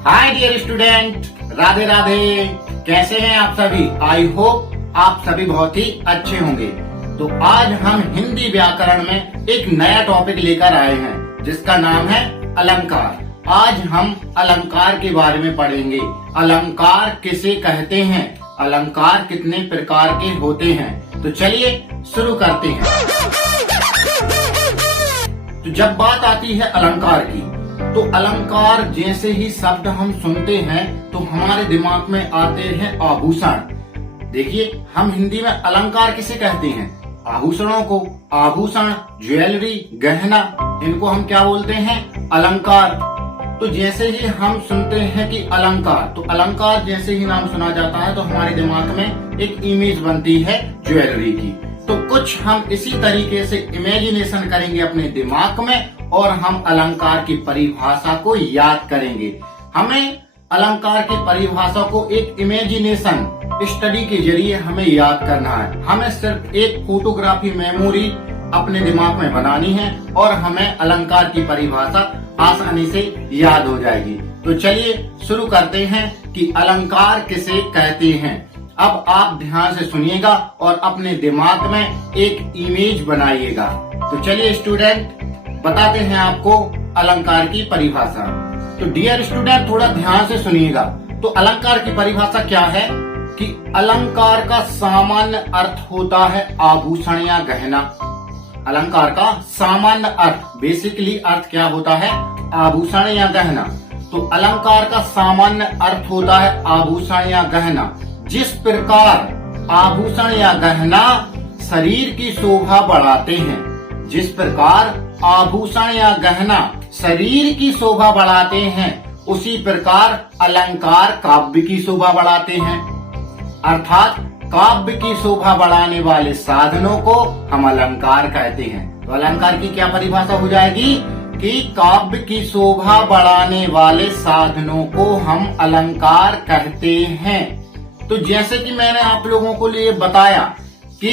हाय dear student, Radhe Radhe. कैसे हैं आप सभी? आई होप आप सभी बहुत ही अच्छे होंगे। तो आज हम हिंदी व्याकरण में एक नया टॉपिक लेकर आए हैं जिसका नाम है अलंकार। आज हम अलंकार के बारे में पढ़ेंगे। अलंकार किसे कहते हैं, अलंकार कितने प्रकार के होते हैं। तो चलिए शुरू करते हैं। तो जब बात आती है अलंकार की, तो अलंकार जैसे ही शब्द हम सुनते हैं तो हमारे दिमाग में आते हैं आभूषण। देखिए, हम हिंदी में अलंकार किसे कहते हैं? आभूषणों को। आभूषण, ज्वेलरी, गहना, इनको हम क्या बोलते हैं? अलंकार। तो जैसे ही हम सुनते हैं कि अलंकार, तो अलंकार जैसे ही नाम सुना जाता है तो हमारे दिमाग में एक इमेज बनती है ज्वेलरी की। तो कुछ हम इसी तरीके से इमेजिनेशन करेंगे अपने दिमाग में और हम अलंकार की परिभाषा को याद करेंगे। हमें अलंकार की परिभाषा को एक इमेजिनेशन स्टडी के जरिए हमें याद करना है। हमें सिर्फ एक फोटोग्राफी मेमोरी अपने दिमाग में बनानी है और हमें अलंकार की परिभाषा आसानी से याद हो जाएगी। तो चलिए शुरू करते हैं कि अलंकार किसे कहते हैं। अब आप ध्यान से सुनिएगा और अपने दिमाग में एक इमेज बनाइएगा। तो चलिए स्टूडेंट, बताते हैं आपको अलंकार की परिभाषा। तो डियर स्टूडेंट, थोड़ा ध्यान से सुनिएगा। तो अलंकार की परिभाषा क्या है कि अलंकार का सामान्य अर्थ होता है आभूषण या गहना। अलंकार का सामान्य अर्थ, बेसिकली अर्थ क्या होता है? आभूषण या गहना। तो अलंकार का सामान्य अर्थ होता है आभूषण या गहना। जिस प्रकार आभूषण या गहना शरीर की शोभा बढ़ाते हैं, जिस प्रकार आभूषण या गहना शरीर की शोभा बढ़ाते हैं, उसी प्रकार अलंकार काव्य की शोभा बढ़ाते हैं। अर्थात काव्य की शोभा बढ़ाने वाले साधनों को हम अलंकार कहते हैं। तो अलंकार की क्या परिभाषा हो जाएगी कि काव्य की शोभा बढ़ाने वाले साधनों को हम अलंकार कहते हैं। तो जैसे कि मैंने आप लोगों को लिए बताया कि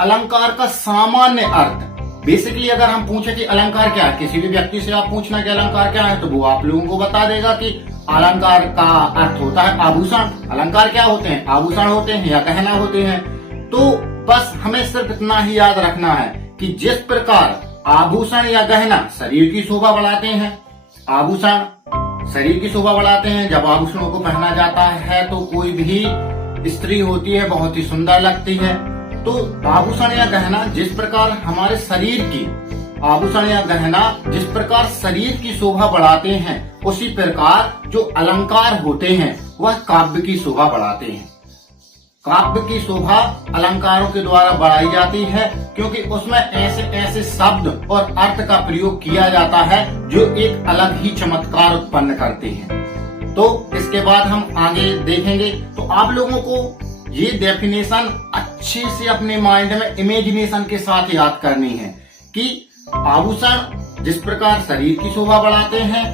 अलंकार का सामान्य अर्थ, बेसिकली अगर हम पूछे कि अलंकार क्या है, किसी भी व्यक्ति से आप पूछना कि अलंकार क्या है, तो वो आप लोगों को बता देगा कि अलंकार का अर्थ होता है आभूषण। अलंकार क्या होते हैं? आभूषण होते हैं या गहना होते हैं। तो बस हमें सिर्फ इतना ही याद रखना है कि जिस प्रकार आभूषण या गहना शरीर की शोभा बढ़ाते हैं, आभूषण शरीर की शोभा बढ़ाते हैं। जब आभूषणों को पहना जाता है तो कोई भी स्त्री होती है बहुत ही सुंदर लगती है। तो आभूषण या गहना जिस प्रकार हमारे शरीर की, आभूषण या गहना जिस प्रकार शरीर की शोभा बढ़ाते हैं, उसी प्रकार जो अलंकार होते हैं वह काव्य की शोभा बढ़ाते हैं। काव्य की शोभा अलंकारों के द्वारा बढ़ाई जाती है क्योंकि उसमें ऐसे ऐसे शब्द और अर्थ का प्रयोग किया जाता है जो एक अलग ही चमत्कार उत्पन्न करते हैं। तो इसके बाद हम आगे देखेंगे। तो आप लोगों को ये डेफिनेशन अच्छे से अपने माइंड में इमेजिनेशन के साथ याद करनी है कि आभूषण जिस प्रकार शरीर की शोभा बढ़ाते हैं,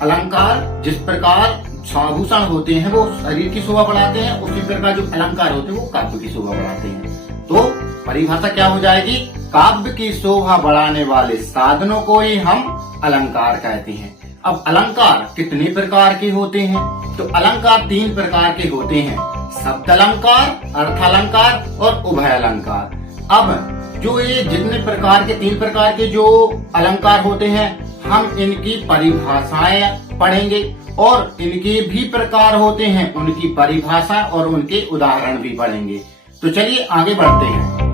अलंकार जिस प्रकार आभूषण होते हैं वो शरीर की शोभा बढ़ाते हैं, उसी प्रकार जो अलंकार होते हैं वो काव्य की शोभा बढ़ाते हैं। तो परिभाषा क्या हो जाएगी? काव्य की शोभा बढ़ाने वाले साधनों को ही हम अलंकार कहते हैं। अब अलंकार कितने प्रकार के होते हैं? तो अलंकार 3 प्रकार के होते हैं: शब्द अलंकार, अर्थ अलंकार और उभय अलंकार। अब जो ये जितने प्रकार के 3 प्रकार के जो अलंकार होते हैं, हम इनकी परिभाषाएं पढ़ेंगे और इनके भी प्रकार होते हैं, उनकी परिभाषा और उनके उदाहरण भी पढ़ेंगे। तो चलिए आगे बढ़ते हैं।